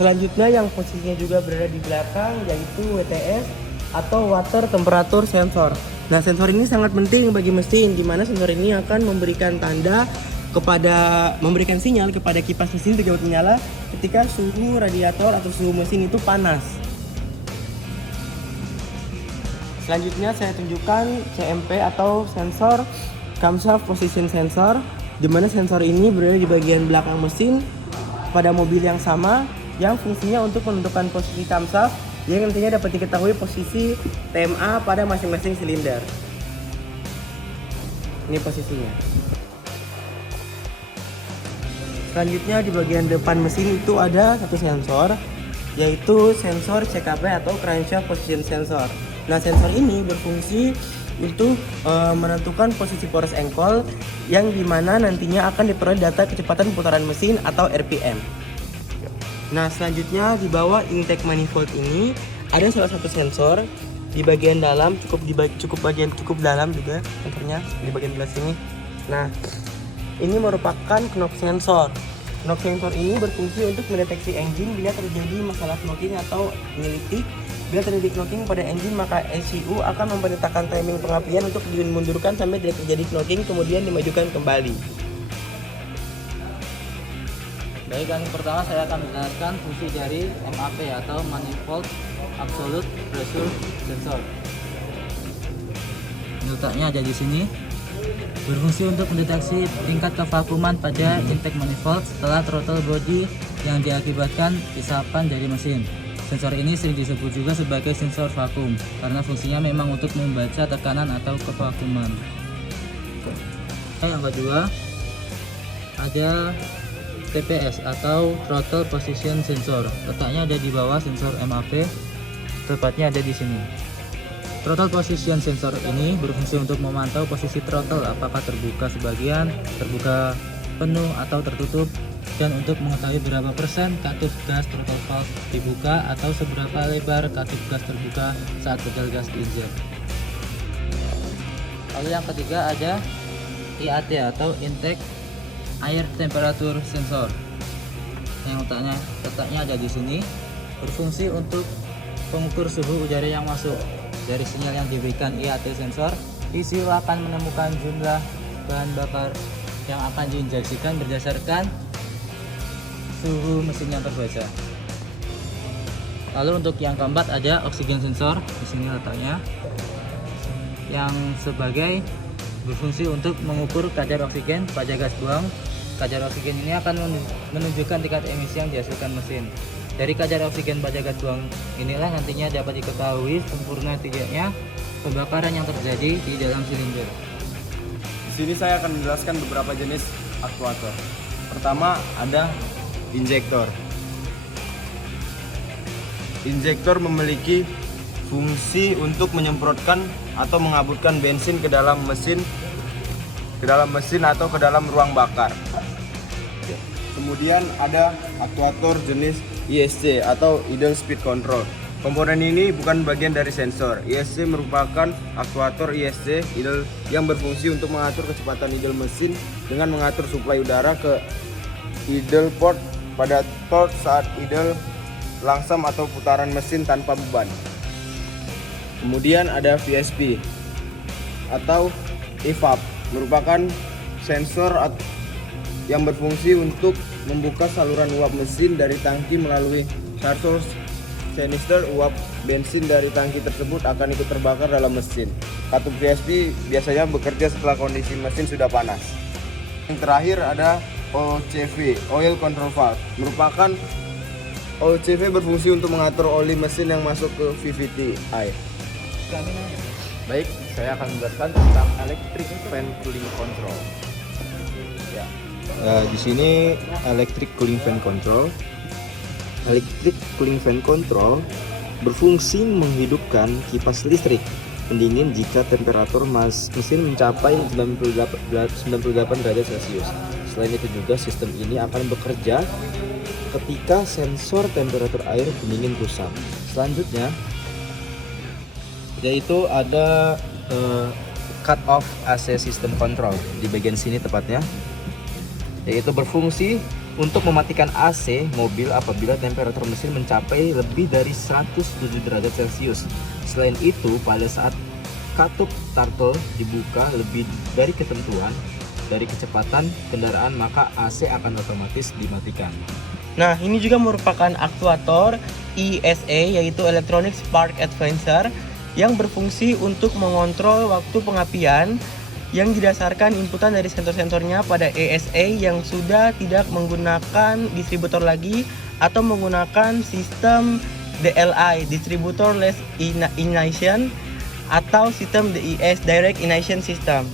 Selanjutnya yang posisinya juga berada di belakang yaitu WTS atau Water Temperature Sensor. Nah, sensor ini sangat penting bagi mesin, di mana sensor ini akan memberikan memberikan sinyal kepada kipas mesin itu dapat menyala ketika suhu radiator atau suhu mesin itu panas. Selanjutnya saya tunjukkan CMP atau sensor camshaft position sensor, di mana sensor ini berada di bagian belakang mesin pada mobil yang sama yang fungsinya untuk menentukan posisi camshaft yang nantinya dapat diketahui posisi TMA pada masing-masing silinder. Ini posisinya. Selanjutnya di bagian depan mesin itu ada satu sensor, yaitu sensor CKP atau crankshaft position sensor. Nah, sensor ini berfungsi untuk menentukan posisi poros engkol yang dimana nantinya akan diperoleh data kecepatan putaran mesin atau RPM. Nah, selanjutnya di bawah intake manifold ini ada salah satu sensor di bagian dalam, cukup dalam juga sensornya di bagian belah sini. Nah, ini merupakan knock sensor. Knock sensor ini berfungsi untuk mendeteksi engine bila terjadi masalah knocking atau nyelitik. Bila terjadi knocking pada engine, maka ECU akan memperintahkan timing pengapian untuk dimundurkan sampai tidak terjadi knocking, kemudian dimajukan kembali. Baik, yang pertama saya akan menjelaskan fungsi dari MAP atau Manifold Absolute Pressure Sensor. Letaknya ada di sini. Berfungsi untuk mendeteksi tingkat kevakuman pada intake manifold setelah throttle body yang diakibatkan isapan dari mesin. Sensor ini sering disebut juga sebagai sensor vakum karena fungsinya memang untuk membaca tekanan atau kevakuman. Yang kedua ada TPS atau Throttle Position Sensor. Letaknya ada di bawah sensor MAP, tepatnya ada di sini. Throttle Position Sensor ini berfungsi untuk memantau posisi throttle apakah terbuka sebagian, terbuka penuh atau tertutup, dan untuk mengetahui berapa persen katup gas throttle valve dibuka atau seberapa lebar katup gas terbuka saat pedal gas diinjek. Lalu yang ketiga ada IAT atau Intake Air Temperature Sensor. Yang letaknya ada di sini, berfungsi untuk pengukur suhu udara yang masuk. Dari sinyal yang diberikan IAT sensor, ECU akan menemukan jumlah bahan bakar yang akan diinjeksikan berdasarkan suhu mesin yang terbaca. Lalu untuk yang keempat ada oksigen sensor. Di sini letaknya, yang sebagai berfungsi untuk mengukur kadar oksigen pada gas buang. Kadar oksigen ini akan menunjukkan tingkat emisi yang dihasilkan mesin. Dari kadar oksigen pada gas buang inilah nantinya dapat diketahui sempurna tidaknya pembakaran yang terjadi di dalam silinder. Di sini saya akan menjelaskan beberapa jenis aktuator. Pertama ada injektor. Injektor memiliki fungsi untuk menyemprotkan atau mengaburkan bensin ke dalam mesin atau ke dalam ruang bakar. Kemudian ada aktuator jenis ISC atau Idle Speed Control. Komponen ini bukan bagian dari sensor. ISC merupakan aktuator ISC idle yang berfungsi untuk mengatur kecepatan idle mesin dengan mengatur suplai udara ke idle port pada torque saat idle langsam atau putaran mesin tanpa beban. Kemudian ada VSP atau EVAP, merupakan sensor yang berfungsi untuk membuka saluran uap mesin dari tangki melalui charge canister. Uap bensin dari tangki tersebut akan ikut terbakar dalam mesin. Katup VSP biasanya bekerja setelah kondisi mesin sudah panas. Yang terakhir ada OCV, Oil Control Valve, merupakan OCV berfungsi untuk mengatur oli mesin yang masuk ke VVT air. Baik, saya akan menjelaskan tentang Electric Fan Cooling Control. Ya. Di sini Electric Cooling Fan Control. Electric Cooling Fan Control berfungsi menghidupkan kipas listrik pendingin jika temperatur mesin mencapai 98 derajat Celcius. Selain itu juga sistem ini akan bekerja ketika sensor temperatur air pendingin rusak. Selanjutnya yaitu ada cut off AC system control di bagian sini tepatnya, yaitu berfungsi untuk mematikan AC mobil apabila temperatur mesin mencapai lebih dari 107 derajat Celcius. Selain itu, pada saat katup throttle dibuka lebih dari ketentuan dari kecepatan kendaraan, maka AC akan otomatis dimatikan. Nah, ini juga merupakan aktuator ESA, yaitu Electronic Spark Advancer, yang berfungsi untuk mengontrol waktu pengapian yang didasarkan inputan dari sensor-sensornya pada ESA yang sudah tidak menggunakan distributor lagi atau menggunakan sistem DLI, Distributor Less Ignition, atau sistem DIS, Direct Ignition System.